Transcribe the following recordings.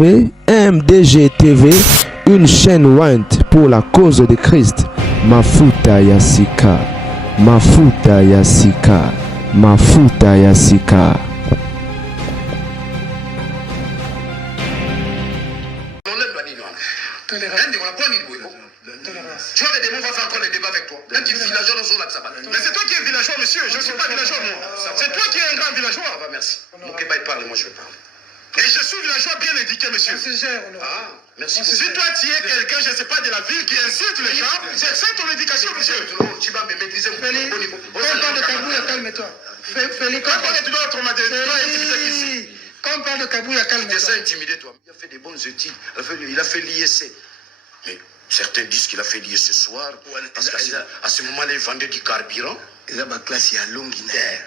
MDG TV, une chaîne Wint pour la cause de Christ. Mafuta Yasika, Mafuta Yasika, Mafuta Yasika. Tu vois, les démons vont faire encore les débats avec toi. Là, tu es villageois dans son lac Sabat. Mais c'est toi qui es villageois, monsieur. Je ne suis pas villageois, moi. C'est toi qui es un grand villageois. Ça va, merci. Ok, bah, il parle, moi je vais parler. Et je suis villageois bien éduqué, monsieur. Ah, merci. Si toi, tu es quelqu'un, je ne sais pas, de la ville qui insulte les gens, c'est ça ton éducation, monsieur. Tu vas me maîtriser au niveau. Quand on parle de Kabouya, calme-toi. Félix, quand on est tout d'autre, on m'a dit, quand on parle de Kabouya, calme-toi. Tu t'es intimidé, toi. Il a fait des bonnes études. Il a fait l'ISC. Mais certains disent qu'il a fait l'ISC ce soir. Parce qu'à ce moment-là, il vendait du carburant. Il a ma classe, il y a Longuinaire.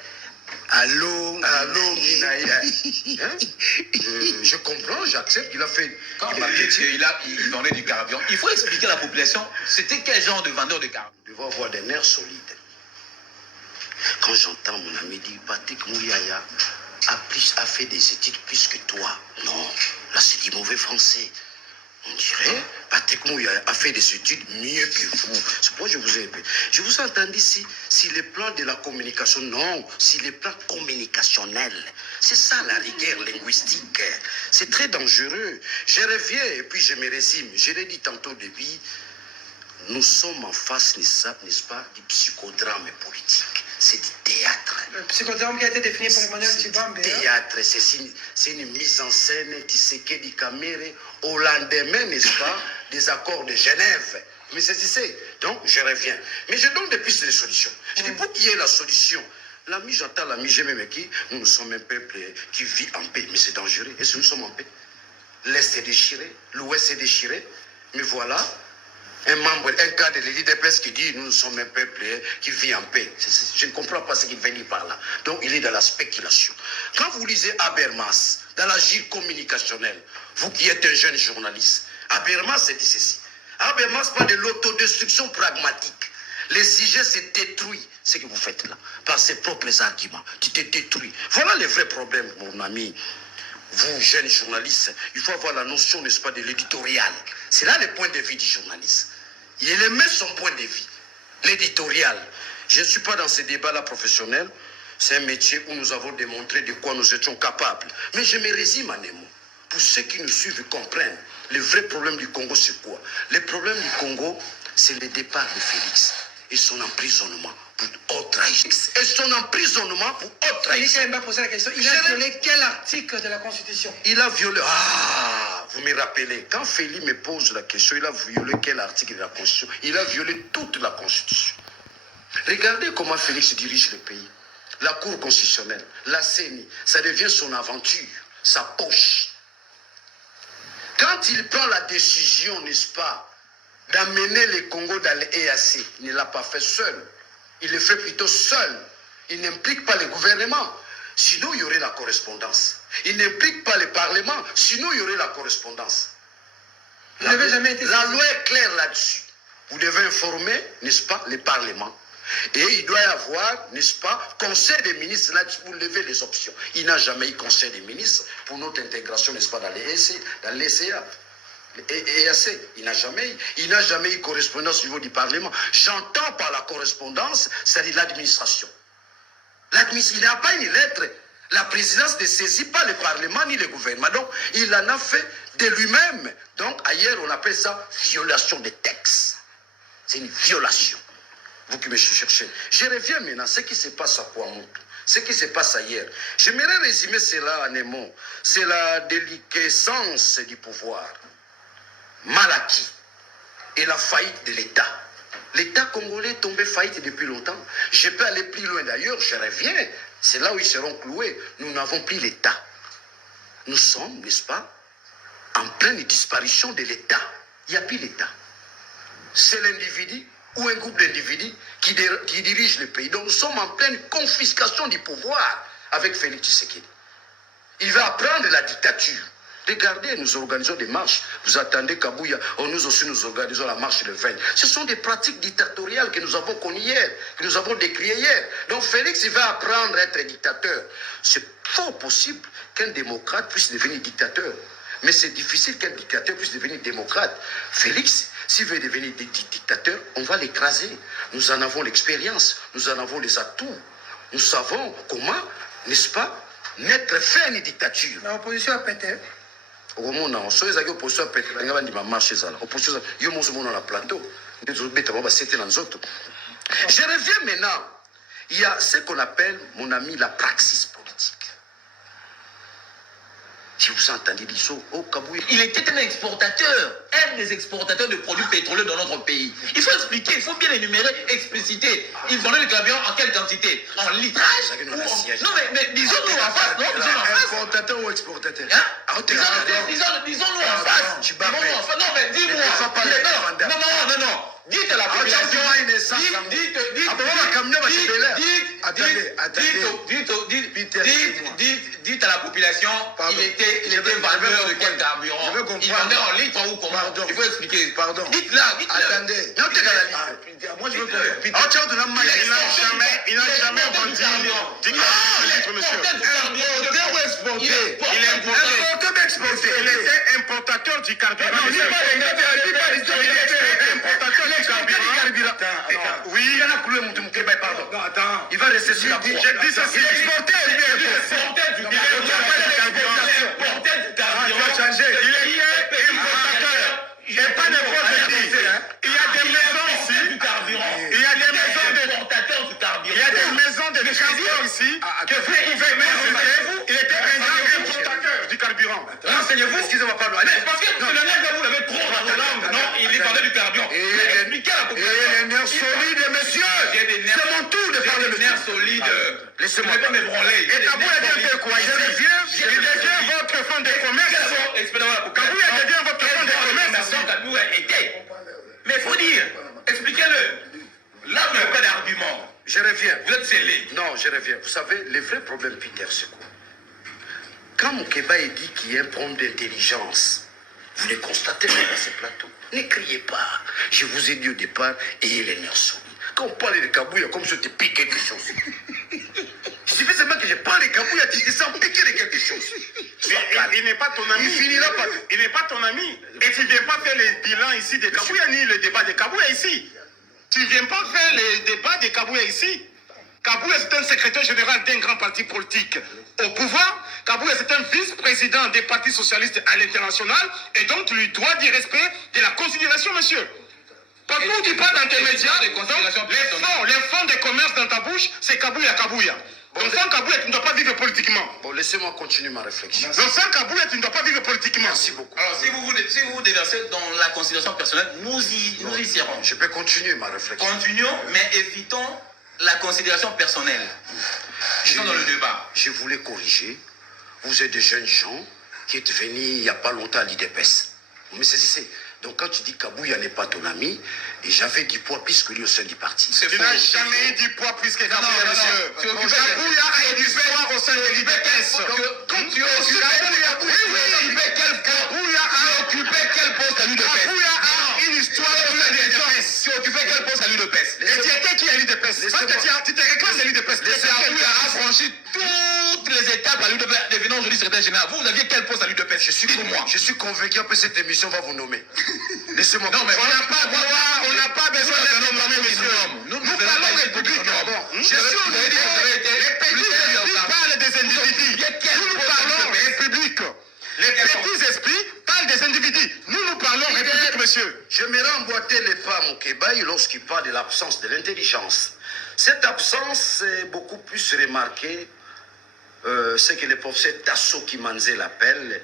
Je comprends, j'accepte qu'il a fait. Quand il vendait du carburant, il faut expliquer à la population, c'était quel genre de vendeur de carburant? Nous devons avoir des nerfs solides. Quand j'entends mon ami dire Patrick Mouyaya a fait des études plus que toi. Non, là c'est du mauvais français. On dirait, Patrick Mouyaya a fait des études mieux que vous. C'est pourquoi je vous ai répété. Je vous ai entendu si les plans de la communication, non, si les plans communicationnels. C'est ça la rigueur linguistique. C'est très dangereux. Je reviens et puis je me résume. Je l'ai dit tantôt au début, nous sommes en face, n'est-ce pas, du psychodrame politique. C'est du théâtre. Le psychodrame qui a été défini par Emmanuel Tshibambe. Théâtre, c'est une mise en scène qui s'est Kamere au lendemain, n'est-ce pas, des accords de Genève. Mais c'est ça. Donc, je reviens. Mais je donne des pistes de solutions. Je dis, pour qu'il y ait la solution, l'ami, j'entends l'ami, j'aime qui, nous sommes un peuple qui vit en paix. Mais c'est dangereux. Est-ce que nous sommes en paix? L'Est est déchiré, l'Ouest est déchiré. Mais voilà. Un cadre de l'IDPS qui dit nous sommes un peuple qui vit en paix. Je ne comprends pas ce qu'il veut dire par là. Donc il est dans la spéculation. Quand vous lisez Habermas, dans l'agir communicationnel, vous qui êtes un jeune journaliste, Habermas dit ceci. Habermas parle de l'autodestruction pragmatique. Les sujets se détruisent, ce que vous faites là, par ses propres arguments. Tu te détruis. Voilà les vrais problèmes, mon ami. Vous, jeunes journalistes, il faut avoir la notion, n'est-ce pas, de l'éditorial. C'est là le point de vue du journaliste. Il émet son point de vue. L'éditorial. Je ne suis pas dans ces débats-là professionnels. C'est un métier où nous avons démontré de quoi nous étions capables. Mais je me résume en un mot. Pour ceux qui nous suivent et comprennent, le vrai problème du Congo, c'est quoi? Le problème du Congo, c'est le départ de Félix et son emprisonnement pour haute trahison. Et son emprisonnement pour haute trahison. Félix m'a posé la question. Il a violé quel article de la Constitution? Il a violé... Ah, vous me rappelez. Quand Félix me pose la question, il a violé quel article de la Constitution? Il a violé toute la Constitution. Regardez comment Félix dirige le pays. La Cour constitutionnelle, la CENI, ça devient son aventure, sa poche. Quand il prend la décision, n'est-ce pas, d'amener le Congo dans l'EAC, il ne l'a pas fait seul. Il le fait plutôt seul. Il n'implique pas le gouvernement. Sinon, il y aurait la correspondance. Il n'implique pas le Parlement. Sinon, il y aurait la correspondance. La loi est claire là-dessus. Vous devez informer, n'est-ce pas, le Parlement. Et il doit y avoir, n'est-ce pas, conseil des ministres là-dessus pour lever les options. Il n'a jamais eu conseil des ministres pour notre intégration, n'est-ce pas, dans l'ECA. EAC, il n'a jamais eu correspondance au niveau du Parlement. J'entends par la correspondance, c'est l'administration. Il n'a pas une lettre. La présidence ne saisit pas le Parlement ni le gouvernement. Donc, il en a fait de lui-même. Donc, ailleurs, on appelle ça violation des textes. C'est une violation. Vous qui me cherchez. Je reviens maintenant. Ce qui se passe à Kouamoutou, ce qui se passe ailleurs. J'aimerais résumer cela en un mot. C'est la déliquescence du pouvoir mal acquis et la faillite de l'État. L'État congolais est tombé faillite depuis longtemps. Je peux aller plus loin d'ailleurs, je reviens. C'est là où ils seront cloués. Nous n'avons plus l'État. Nous sommes, n'est-ce pas, en pleine disparition de l'État. Il n'y a plus l'État. C'est l'individu ou un groupe d'individus qui dirige le pays. Donc nous sommes en pleine confiscation du pouvoir avec Félix Tshisekedi. Il va apprendre la dictature. Regardez, nous organisons des marches. Vous attendez Kabouya, nous aussi nous organisons la marche le 20. Ce sont des pratiques dictatoriales que nous avons connues hier, que nous avons décriées hier. Donc Félix, il va apprendre à être dictateur. C'est fort possible qu'un démocrate puisse devenir dictateur. Mais c'est difficile qu'un dictateur puisse devenir démocrate. Félix, s'il veut devenir dictateur, on va l'écraser. Nous en avons l'expérience, nous en avons les atouts. Nous savons comment, n'est-ce pas, mettre fin à une dictature. L'opposition a pété. Au moment où on a opposition à pété, on a marché ça. Opposition, il y a un plateau. Je reviens maintenant. Il y a ce qu'on appelle, mon ami, la praxis politique. Si vous entendez l'ISO, au Kabouya. Il était un exportateur, un des exportateurs de produits pétroliers dans notre pays. Il faut expliquer, il faut bien énumérer, expliciter. Il vendait le carburant en quelle quantité? En litrage ou en... Non, mais disons-nous en face, non? Disons-nous en face. Importateur ou exportateur? Hein? Disons-nous en face. Non, mais dis-moi. Non. Dites à la population. Dites à la population, il était vendeur de quel carburant? Il vendait en litre ou comment? Il faut expliquer. Pardon. Dites-là. Attendez. Moi, je veux comprendre. Il n'a jamais vendu 10 litres, monsieur. Il était importateur du carburant. Il était importateur du carburant. Oui. Pardon. Il va rester sur la croix. J'ai dit ceci. Il exportait du carburant. Il a changé. Il était importateur. Et pas n'importe qui. Il y a des maisons ici. Il y a des maisons de Il y a des maisons de transport ici que vous pouvez visiter. Il était un grand importateur du carburant. Renseignez-vous, excusez-moi, pardon. Parce que le langage, vous l'avez trop dans la langue. Non, il vendait du carburant. Expliquez à la population. Les nerfs solides, monsieur. C'est mon tour de parler, monsieur. Nerfs solides. Laissez-moi pas m'ébranler. Et Kabouya devient quoi? Il devient votre fonds de commerce. Kabouya devient votre fonds de commerce. Mais il faut dire, expliquez-le. Là, vous n'avez pas d'argument. Je reviens. Vous êtes scellé. Non, je reviens. Vous savez, le vrai problème, Peter, c'est quoi? Quand Moukeba est dit qu'il y a un problème d'intelligence, vous le constatez même dans ces plateaux. Ne criez pas. Je vous ai dit au départ, ayez les nerfs solides. Quand on parle de Kabouya, comme si je te pique quelque chose. Il suffit seulement que je parle de Kabouya, tu te sens piquer de quelque chose. Il n'est pas ton ami. Il finira par... Il n'est pas ton ami. Et tu ne viens pas faire les bilans ici de Kabouya, ni le débat de Kabouya ici. Tu ne viens pas faire les débats de Kabouya ici. Kabouya, c'est un secrétaire général d'un grand parti politique au pouvoir. Kabouya, c'est un vice-président des partis socialistes à l'international. Et donc, tu lui dois du respect de la considération, monsieur. Partout où tu parles dans tes médias, les fonds de commerce dans ta bouche, c'est Kabouya. Donc, sans Kabouya, tu ne dois pas vivre politiquement. Bon, laissez-moi continuer ma réflexion. Donc, sans Kabouya, tu ne dois pas vivre politiquement. Merci beaucoup. Alors, si vous vous déversez dans la considération personnelle, nous y serons. Je peux continuer ma réflexion. Continuons, mais évitons la considération personnelle. Nous dans le débat. Je voulais corriger. Vous êtes des jeunes gens qui êtes venus il n'y a pas longtemps à l'IDPS. Vous me saisissez. Donc quand tu dis Kabouya n'est pas ton ami, et j'avais du poids plus que lui au sein du parti. Tu n'as jamais eu du poids plus que Kabouya, monsieur. Kabouya a eu du pouvoir au sein de l'IDPS. Quand tu as occupé quel poste à l'UDPS? Kabouya a une histoire au sein de l'IDPS. Tu as occupé quel poste à l'UDPS? Et tu étais qui à l'IDPS? Parce que tu te réclames de l'IDPS. Kabouya a franchi toutes les étapes à l'UDPS, devenant aujourd'hui secrétaire général. Vous aviez quel poste à l'UDPS? Je suis convaincu que cette émission va vous nommer. Laissez-moi. Non, mais on n'a pas besoin d'être nommé, monsieur. Nous parlons république. Les petits esprits parlent des individus. Nous parlons république. Les petits esprits parlent des individus. Nous parlons république, monsieur. J'aimerais emboîter les pas à Moukeba lorsqu'il parle de l'absence de l'intelligence. Cette absence est beaucoup plus remarquée, ce que le professeur Tasso Kimanze l'appelle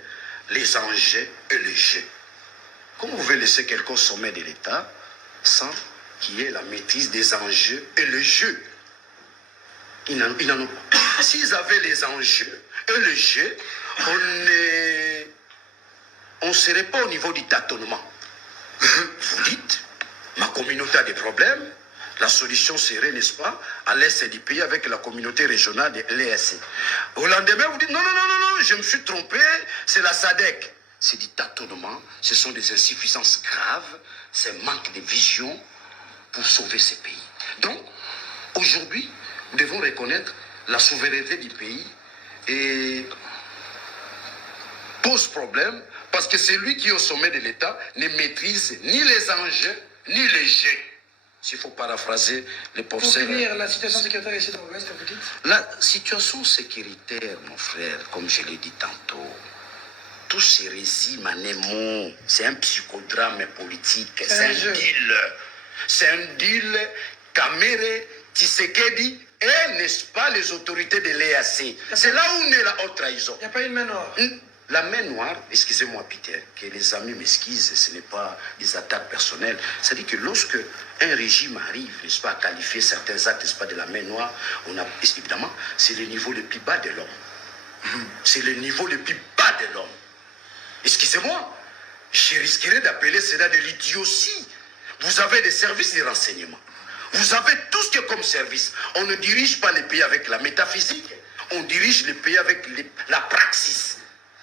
les enjeux et les jeux. Comment vous pouvez laisser quelqu'un au sommet de l'État sans qu'il y ait la maîtrise des enjeux et les jeux? Ils n'en ont pas. S'ils avaient les enjeux et les jeux, on ne serait pas au niveau du tâtonnement. Vous dites, ma communauté a des problèmes, la solution serait, n'est-ce pas, à l'est du pays avec la communauté régionale de l'ESC. Au lendemain, vous dites, non, je me suis trompé, c'est la SADC. C'est du tâtonnement, ce sont des insuffisances graves, c'est un manque de vision pour sauver ces pays. Donc, aujourd'hui, nous devons reconnaître la souveraineté du pays et pose problème parce que celui qui est au sommet de l'État ne maîtrise ni les enjeux ni les jets. S'il faut paraphraser les Pour professeurs. finir, la situation sécuritaire ici dans l'Ouest, vous dites? La situation sécuritaire, mon frère, comme je l'ai dit tantôt, tout se résume en un mot. C'est un psychodrame politique. C'est un jeu. deal. C'est un deal. Kamere, Tshisekedi et, n'est-ce pas, les autorités de l'EAC. C'est là où est la haute trahison. Il n'y a pas une main noire. La main noire, excusez-moi Peter, que les amis m'excusent, ce n'est pas des attaques personnelles. C'est-à-dire que lorsque un régime arrive, n'est-ce pas, à qualifier certains actes, n'est-ce pas, de la main noire, on a, évidemment, c'est le niveau le plus bas de l'homme. C'est le niveau le plus bas de l'homme. Excusez-moi, je risquerais d'appeler cela de l'idiotie. Vous avez des services de renseignement. Vous avez tout ce qui est comme service. On ne dirige pas les pays avec la métaphysique, on dirige les pays avec la praxis,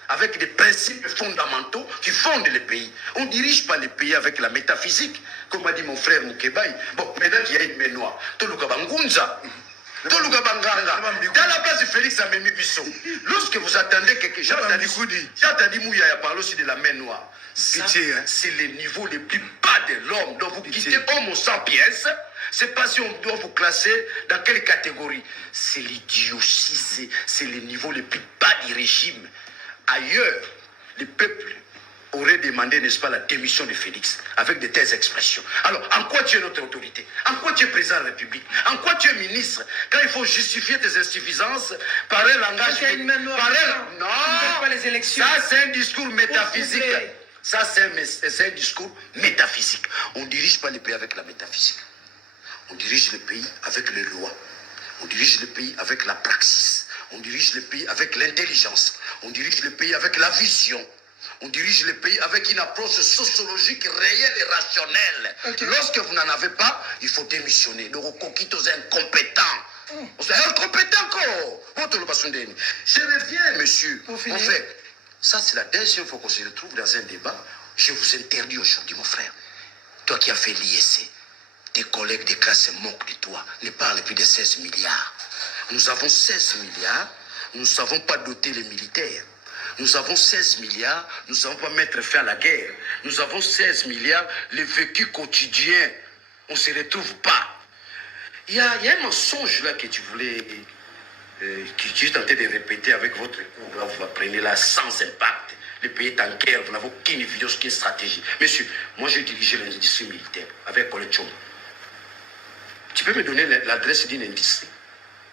avec des principes fondamentaux qui fondent les pays. On ne dirige pas les pays avec la métaphysique, comme a dit mon frère Moukebaï. Bon, maintenant qu'il y a une main noire, Toluka Bangunza, Toluka Banganga, dans la base de Félix Amemi Bissot, lorsque vous attendez quelque chose, j'ai entendu Mouya parler aussi de la main noire. Pitié, hein. C'est le niveau le plus bas de l'homme. Donc vous quittez Homo sapiens, c'est pas si on doit vous classer dans quelle catégorie. C'est l'idiotie, c'est le niveau le plus bas du régime. Ailleurs, le peuple aurait demandé, n'est-ce pas, la démission de Félix avec de telles expressions. Alors, en quoi tu es notre autorité? En quoi tu es président de la République? En quoi tu es ministre? Quand il faut justifier tes insuffisances par un langage... Il y a une main noire. Non, pas les élections. ça c'est un discours métaphysique. Ça c'est un discours métaphysique. On ne dirige pas les pays avec la métaphysique. On dirige le pays avec les lois. On dirige le pays avec la praxis. On dirige le pays avec l'intelligence. On dirige le pays avec la vision. On dirige le pays avec une approche sociologique réelle et rationnelle. Okay. Lorsque vous n'en avez pas, il faut démissionner. Donc, on quitte aux incompétents. On est incompétent, quoi. Je reviens, monsieur. Pour finir. En fait, ça, c'est la deuxième fois qu'on se retrouve dans un débat. Je vous interdis aujourd'hui, mon frère. Toi qui as fait l'IEC, tes collègues de classe se moquent de toi. Ne parle plus de 16 milliards. Nous avons 16 milliards. Nous ne savons pas doter les militaires. Nous avons 16 milliards. Nous ne savons pas mettre fin à la guerre. Nous avons 16 milliards. Le vécu quotidien, on ne se retrouve pas. Il y a un mensonge là que tu voulais... que tu es tenté de répéter avec votre cours. Là, vous apprenez là sans impact. Le pays est en guerre. Vous n'avez aucune vision, aucune stratégie. Monsieur, moi j'ai dirigé l'industrie militaire avec Colette Chombo. Tu peux me donner l'adresse d'une industrie?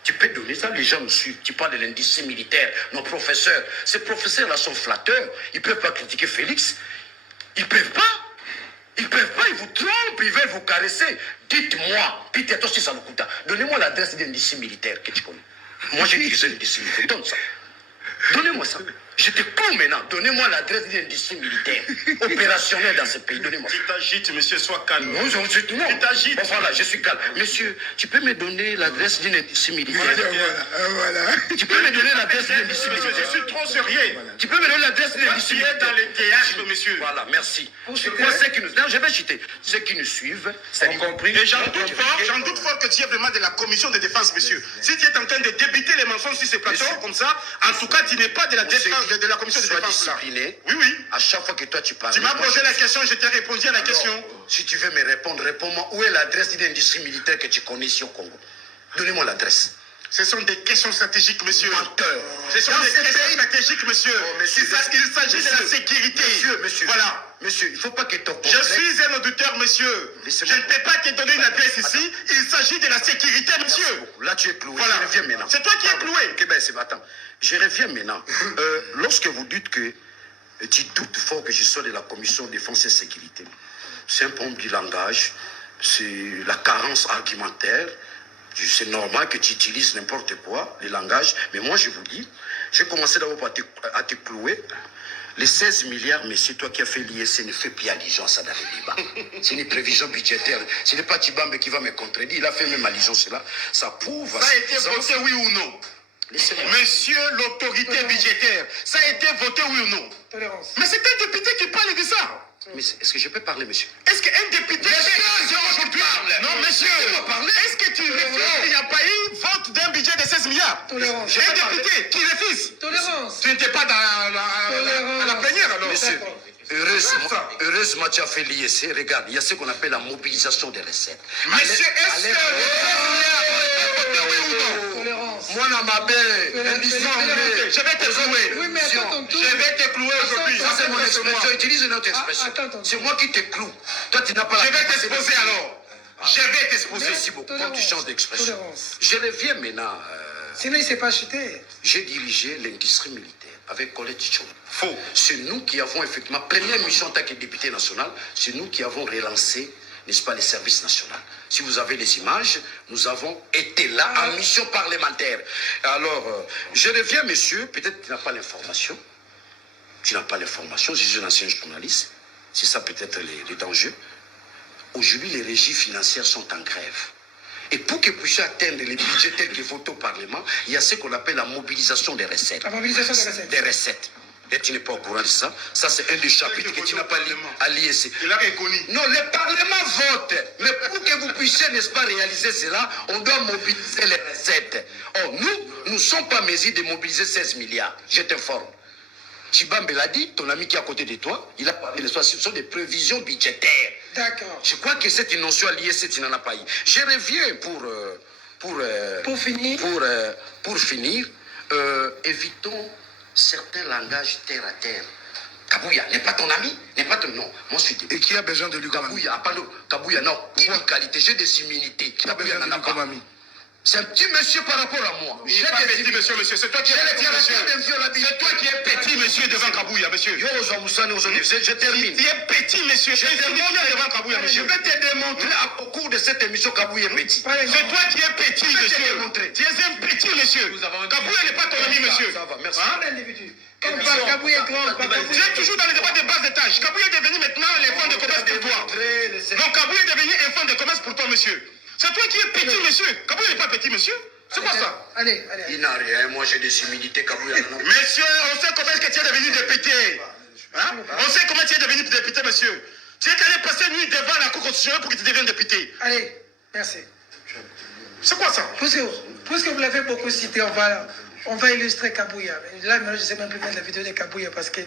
Tu peux donner ça, les gens me suivent. Tu parles de l'industrie militaire, nos professeurs. Ces professeurs-là sont flatteurs. Ils ne peuvent pas critiquer Félix. Ils ne peuvent pas. Ils ne peuvent pas, ils vous trompent, ils veulent vous caresser. Dites-moi, Peter Tossi Salukuta, donnez-moi l'adresse d'une industrie militaire que tu connais. Moi, j'ai dirigé l'industrie militaire. Donne ça. Donnez-moi ça. Je te cours maintenant. Donnez-moi l'adresse d'une industrie militaire opérationnelle dans ce pays. Donnez-moi ça. Tu t'agites, monsieur, sois calme. Non, non. Tu t'agites. Bon, voilà, je suis calme. Monsieur, tu peux me donner l'adresse d'une industrie militaire? Voilà. Tu peux me donner l'adresse d'une industrie Monsieur, militaire? je suis trop sérieux. Tu peux me donner l'adresse d'une industrie Tu es militaire? dans les théâtres, monsieur. Voilà, merci. Je crois ceux qui nous... Non, je vais citer. Ceux qui nous suivent, c'est compris. Et j'en doute fort que tu es vraiment de la commission de défense, monsieur. Si tu es en train de débiter les mensonges sur ces plateaux, Monsieur. comme ça, en tout cas, tu n'es pas de la défense de la commission de Sois défense. Là. discipliné. Oui, oui. À chaque fois que toi tu parles. Tu m'as posé la question, je t'ai répondu à la question. Si tu veux me répondre, réponds-moi. Où est l'adresse d'une industrie militaire que tu connais ici au Congo? Donnez-moi l'adresse. Ce sont des questions stratégiques, monsieur. Menteur. Ce sont des questions stratégiques, monsieur. Oh, monsieur. Il s'agit de la sécurité. Monsieur. Voilà. Monsieur, il ne faut pas que ton Je complexe... suis un auditeur, monsieur. Je Laissez-moi- ne peux pas te donner une adresse ici. Il s'agit de la sécurité, monsieur. Là, tu es cloué. Voilà. Je reviens maintenant. C'est toi qui es cloué. Ok, ben, attends. Je reviens maintenant. Lorsque vous dites que tu doutes fort que je sois de la commission défense et sécurité, c'est un problème du langage, c'est la carence argumentaire. C'est normal que tu utilises n'importe quoi, le langage. Mais moi, je vous dis, j'ai commencé d'abord à te clouer. Les 16 milliards, mais c'est toi qui as fait l'IEC, ne fait plus allusion à ça dans le débat. C'est une prévision budgétaire. Ce n'est pas Tibambe qui va me contredire. Il a fait même allusion à cela. Ça prouve... Ça a été voté, oui ou non? Monsieur, l'autorité budgétaire, ça a été voté oui ou non? Tolérance. Mais c'est un député qui parle de ça. Mais est-ce que je peux parler, monsieur? Est-ce qu'un député... Non, monsieur, est-ce que tu refuses qu'il n'y a pas eu vote d'un budget de 16 milliards? Tolérance. J'ai un député qui refuse. Tolérance. Tu n'étais pas dans la plénière alors? Monsieur, heureusement tu as fait l'ISC. Regarde, il y a ce qu'on appelle la mobilisation des recettes. Monsieur, est-ce que... Tolérance. Moi, dans ma belle, je vais te clouer. Oui, mais attends ton tour. Je vais te clouer aujourd'hui. Ça, c'est mon expression. Utilise une autre expression. attends. C'est moi qui te cloue. Toi, tu n'as pas la Je vais capacité de- t'exposer alors. Je vais t'exposer. Merci beaucoup. Quand tu changes d'expression. Tolérance. Je reviens maintenant. Sinon, il ne s'est pas acheté. J'ai dirigé l'industrie militaire avec Colette Tchon. Faux. C'est nous qui avons effectivement, première mission en tant que député national, c'est nous qui avons relancé, n'est-ce pas, les services nationaux. Si vous avez les images, nous avons été là en mission parlementaire. Alors, je reviens, monsieur, peut-être que tu n'as pas l'information. Tu n'as pas l'information, je suis un ancien journaliste. C'est ça peut-être les dangers. Aujourd'hui, les régies financières sont en grève. Et pour que puissiez atteindre les budgets tels qu'ils votent au Parlement, il y a ce qu'on appelle la mobilisation des recettes. La mobilisation des recettes. Des recettes. Et tu n'es pas au courant de ça. Ça, c'est un des chapitres que tu n'as pas lu à l'ISC. Il a reconnu. Non, le Parlement vote. Mais pour que vous puissiez, n'est-ce pas, réaliser cela, on doit mobiliser les recettes. Or, nous ne sommes pas mesures de mobiliser 16 milliards. Je t'informe. Chibambe l'a dit, ton ami qui est à côté de toi, il a parlé de ça. Ce sont des prévisions budgétaires. D'accord. Je crois que cette notion à l'ISC, tu n'en as pas eu. Je reviens pour finir. Évitons certains langages terre à terre. Kabouya n'est pas ton ami, n'est pas ton nom. Moi, je suis député. Et qui a besoin de lui comme ami? Kabouya, pardon, Kabouya, non. Pour une qualité, j'ai des immunités. Qui a besoin de lui comme ami? C'est un petit monsieur par rapport à moi. Il n'est pas petit, monsieur. C'est toi qui es petit, monsieur. C'est toi qui es petit, monsieur, devant Kabouya, monsieur. Je termine. Tu es petit, monsieur. Je devant Kabouya, Je monsieur. vais te démontrer au cours de cette émission Kabouya est petit. C'est toi qui es petit, monsieur. Tu es un petit, monsieur. Kabouya n'est pas ton ami, monsieur. Ça va, merci. Hein? Un individu. Comme par Kabouya est grand, par Tu es toujours dans les débats de bas étage. Kabouya est devenu maintenant les fonds de commerce pour toi. Donc Kabouya est devenu un fonds de commerce pour toi, monsieur. C'est toi qui es petit, monsieur. Kabouya n'est pas petit, monsieur. C'est quoi ça? Allez. Il n'a rien, moi j'ai des immunités Kabouya. Monsieur, on sait comment est-ce que tu es devenu député. Hein? On sait comment tu es devenu député, monsieur. Tu es allé passer une nuit devant la Cour constitutionnelle pour que tu deviennes député. Allez, merci. C'est quoi ça? Puisque vous l'avez beaucoup cité, on va illustrer Kabouya. Là, je ne sais même plus mettre la vidéo de Kabouya parce que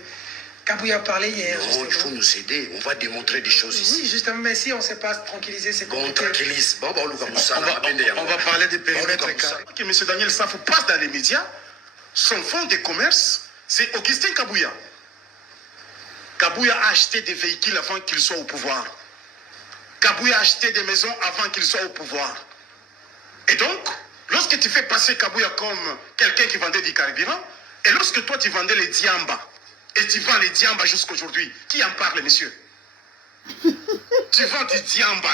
Kabouya parlait hier. Non, il faut nous aider. On va démontrer des choses ici. Oui, justement, mais si on ne sait pas tranquilliser, c'est Bon, compliqué. tranquillise. Bon, On va parler des périmètres. Que M. Daniel Safou passe dans les médias. Son fonds de commerce, c'est Augustin Kabouya. Kabouya a acheté des véhicules avant qu'il soit au pouvoir. Kabouya a acheté des maisons avant qu'il soit au pouvoir. Et donc, lorsque tu fais passer Kabouya comme quelqu'un qui vendait du carburant, et lorsque toi tu vendais les diamba, et tu vends les diamba jusqu'à aujourd'hui, qui en parle, monsieur? Tu vends du diamba,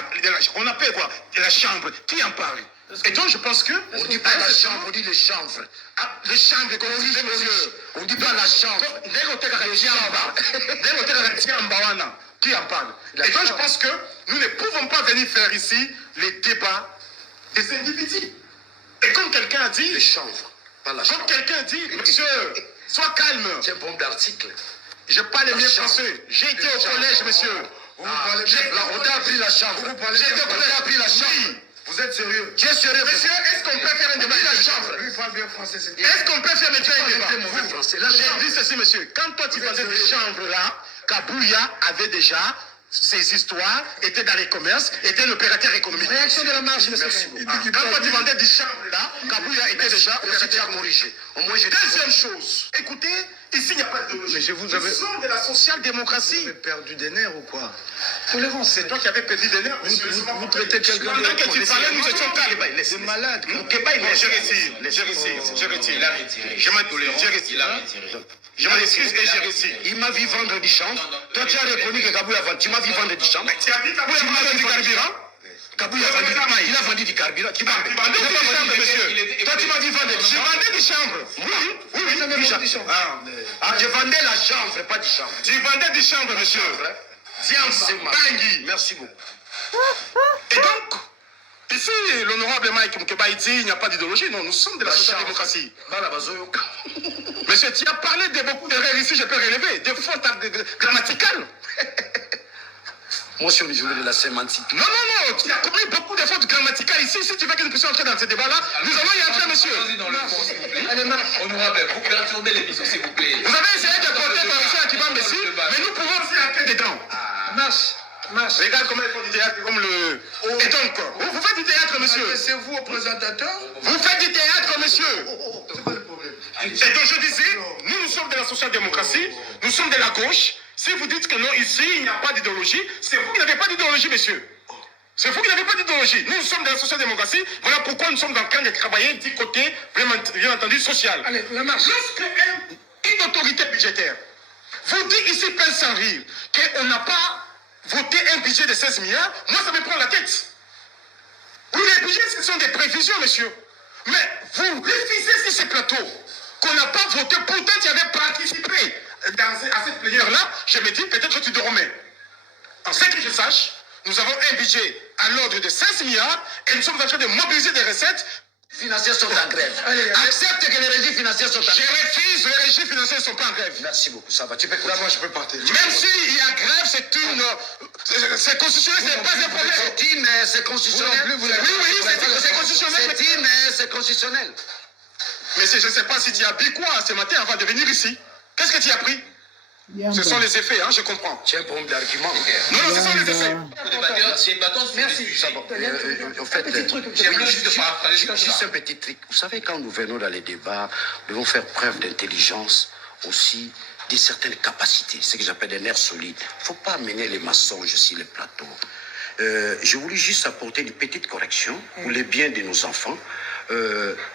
on appelle quoi? De la chambre, qui en parle? Et donc je pense que... On dit pas la chambre, on dit les chanvres. Ah, les chambres, comme on dit, monsieur. On dit pas la chambre. Qui en parle? Et donc je pense que nous ne pouvons pas venir faire ici les débats des individus. Et comme quelqu'un a dit... Les chanvres, pas la Comme chambre. quelqu'un a dit, monsieur, sois calme. C'est un bon d'article. Je parle mieux chambre. français. J'ai été au collège, monsieur. On t'a appris la chambre. J'ai été au collège. On t'a appris la chambre. Oui. Vous êtes sérieux? Tu es sérieux? Monsieur, est-ce qu'on peut faire un débat? la chambre. Lui parle bien français, c'est bien. Est-ce qu'on peut faire un débat? mauvais français. La J'ai chambre. dit ceci, monsieur. Quand toi tu faisais des chambres là, Kabouya avait déjà ses histoires, était dans les commerces, était l'opérateur économique. Réaction de la marche, monsieur. Quand toi tu vendais des chambres là, Kabouya était déjà opérateur économique. Au moins, j'ai Deuxième chose, écoutez, ici il n'y a pas de Mais je vous avais- Ils sont de la social-démocratie. Vous avez perdu des nerfs ou quoi? Tolérance. C'est toi qui avais perdu des nerfs, monsieur. Vous traitez quelqu'un Pendant que tu parlais, nous étions calmes. de malade. Je retire. Je m'excuse et je retire. Il m'a vu vendre du chanvre. Toi, tu as reconnu que Kabouya a vendu. Tu m'as vu vendre du chanvre. Tu as dit Kabouya Tu m'as a vendu vu du vendre du carburant? chanvre. Kabouya a vendu. Il a vendu du carburant. Qui vend? Tu vendais du chanvre, monsieur. Toi, tu m'as vu vendre du Tu chanvre. vendais du chanvre. Oui. Du chanvre. Ah, je vendais la chanvre, pas du chanvre. Tu vendais du chanvre, monsieur. C'est Diamba, ma- Bangui. Merci beaucoup. Et donc, Ici, l'honorable Mike Mukeba, il dit il n'y a pas d'idéologie. Non, nous sommes de la social-démocratie. Monsieur, tu as parlé de beaucoup d'erreurs ici, je peux relever. Des fautes grammaticales. Moi, je suis au niveau de la sémantique. Non, tu as commis beaucoup de fautes grammaticales ici. Si tu veux que nous puissions entrer dans ce débat-là, nous allons y entrer, monsieur. Honorable, vous perturbez l'émission, s'il vous plaît. Vous avez essayé de porter correction à Kibam ici, mais nous pouvons aussi entrer dedans. Marche. Regarde comment ils font du théâtre, comme le... Et donc, vous faites du théâtre, monsieur. C'est vous, au présentateur? Vous faites du théâtre, monsieur. C'est quoi le problème? Et donc, je disais, nous sommes de la social-démocratie, nous sommes de la gauche. Si vous dites que non, ici, il n'y a pas d'idéologie, c'est vous qui n'avez pas d'idéologie, monsieur. C'est vous qui n'avez pas d'idéologie. Nous sommes de la social-démocratie. Voilà pourquoi nous sommes dans le camp de travailler du côté, bien entendu, social. Allez, la marche. Lorsque une autorité budgétaire vous dit ici, pince sans rire, qu'on n'a pas voté un budget de 16 milliards, moi, ça me prend la tête. Oui, les budgets, ce sont des prévisions, monsieur. Mais vous révisez sur ce plateau qu'on n'a pas voté, pourtant tu avais participé à cette plénière-là, je me dis, peut-être que tu dormais. En ce que je sache, nous avons un budget à l'ordre de 16 milliards et nous sommes en train de mobiliser des recettes. Les financiers sont en grève. Accepte que les régies financières sont en grève. Je refuse, les régies financières ne sont pas en grève. Merci beaucoup, ça va. Tu peux continuer. Là, moi, je peux partir. Même s'il y a grève, c'est constitutionnel, c'est pas un problème. C'est constitutionnel. Oui, c'est constitutionnel. C'est constitutionnel. Mais je ne sais pas si tu as bu quoi ce matin avant de venir ici. Qu'est-ce que tu as pris? Ce sont les effets, hein, je comprends. Tu as un problème d'argument. Non, ce sont les effets. Merci. En fait, juste un petit truc. Vous savez, quand nous venons dans les débats, nous devons faire preuve d'intelligence aussi, de certaines capacités, ce que j'appelle des nerfs solides. Il ne faut pas amener les mensonges sur les plateaux. Je voulais juste apporter une petite correction pour le bien de nos enfants.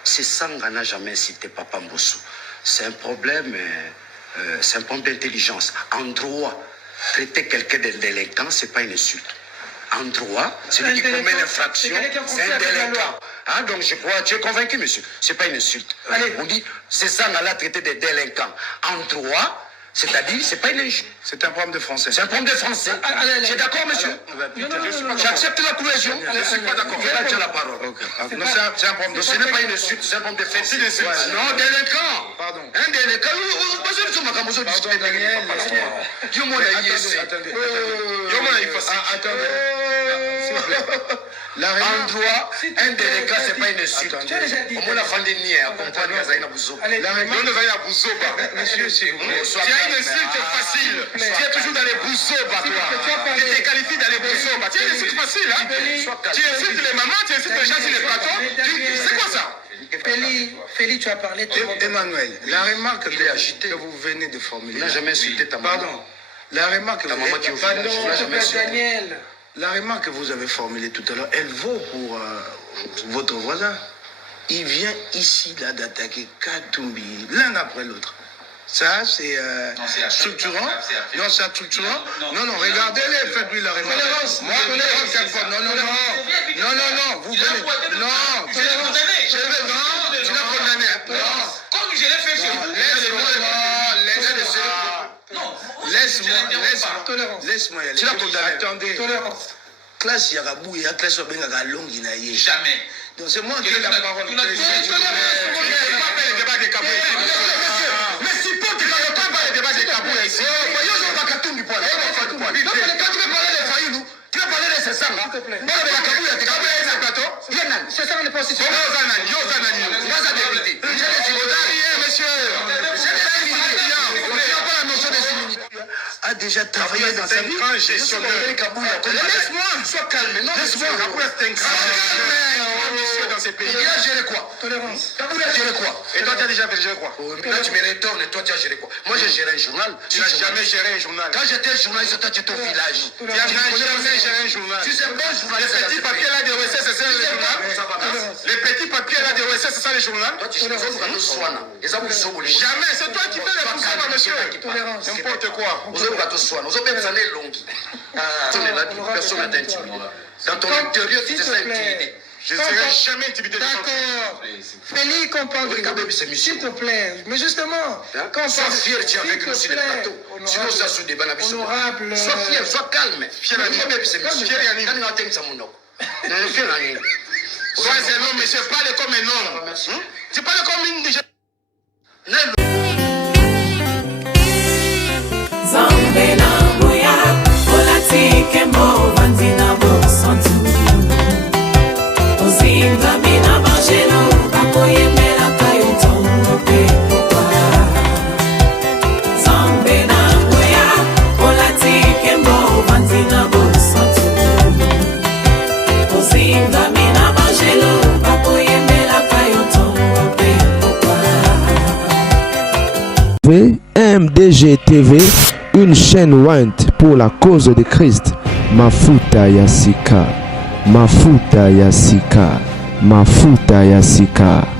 C'est Sanga n'a jamais cité Papa Mbossou. C'est un problème d'intelligence. En droit, traiter quelqu'un de délinquant, ce n'est pas une insulte. En droit, celui qui commet l'infraction, c'est un délinquant. Ah, donc je crois, tu es convaincu, monsieur. Ce n'est pas une insulte. On dit, c'est Sanga l'a traité de délinquant. En droit, c'est-à-dire, c'est pas une injure. C'est un problème de français. C'est un problème de français. Tu es d'accord, monsieur? J'accepte la cohésion. Je ne suis pas d'accord. Tu as la parole. Non, c'est un problème de Ce n'est pas une insulte, c'est un problème de fait. Non, délinquant. Pardon. Un délinquant. En droit, un délinquant, ce n'est pas une insulte. Au moins, la fin de nier, à comprendre que Zaïna Bouzo. Monsieur, c'est vous. Tu as une insulte facile. Tu es toujours dans les boussobas, toi. Tu te qualifies dans les boussobas. Tu as une insulte facile, hein. Tu insultes les mamans, tu insultes les gens sur les plateaux. C'est quoi ça? Félix, tu as parlé. Emmanuel, la remarque que vous venez de formuler. Tu n'as jamais insulté ta maman. Pardon. La remarque que Ta maman qui est au Pardon, village. Daniel. La remarque que vous avez formulée tout à l'heure, elle vaut pour votre voisin. Il vient ici, là, d'attaquer Katumbi, l'un après l'autre. Ça, c'est structurant. Non, c'est structurant. Non, regardez-les, faites-lui la remarque. Moi, non, vous venez. Non, je vais, non, tu l'as condamné. Non, Comme je l'ai fait chez vous. Laisse-moi y aller. Tu l'as condamné. Attendez. Tolérance. Classe Yarabou et la classe Obengaka Longi na ye. Jamais. Donc c'est moi qui ai la parole. Mais si pas, tu ne peux pas parler de débat de Kabouya ici. Quand tu veux parler de Fayoulou, tu vas parler de Sessanga. S'il te plaît. Moi, de la Kabouya, tu as un plateau. C'est ça, on n'est pas aussi sûr. A déjà travaillé dans un grand gestionnaire. Laisse-moi, sois calme. Non, laisse-moi. C'est un grand gestionnaire dans ces pays. Il a géré quoi? Tolérance. Il a géré quoi? Et toi, tu as déjà géré quoi? Là, tu me retournes et toi, tu as géré quoi? Moi, j'ai géré un journal. Tu n'as jamais géré un journal. Quand j'étais journaliste, toi, tu étais au village. Tu n'as jamais géré un journal. Tu sais, bon Les journaliste. petits papiers là de OSS, c'est ça le journal? Les petits papiers là de OSS, c'est ça le journal? Toi, tu sais, Jamais, c'est toi qui fais les poussées, monsieur. Tolérance. N'importe quoi. Personne n'a intimidé. Dans ton intérieur, tu te sens intimidé. Je ne serai jamais intimidé. D'accord. Félix, qu'on parle de... S'il te plaît. Mais justement, quand on Sois parle... fier, tu es avec nous sur le plateau. Sinon, ça se débat. Honorable... Sois fier, sois calme. Fier à nous. Fier à nous. Fier à nous. Sois un homme, monsieur, parle comme un homme. Tu parles comme une déjà. MDG TV, une chaîne Wint pour la cause de Christ. Mafuta ya Sika, Mafuta ya Sika, Mafuta ya Sika.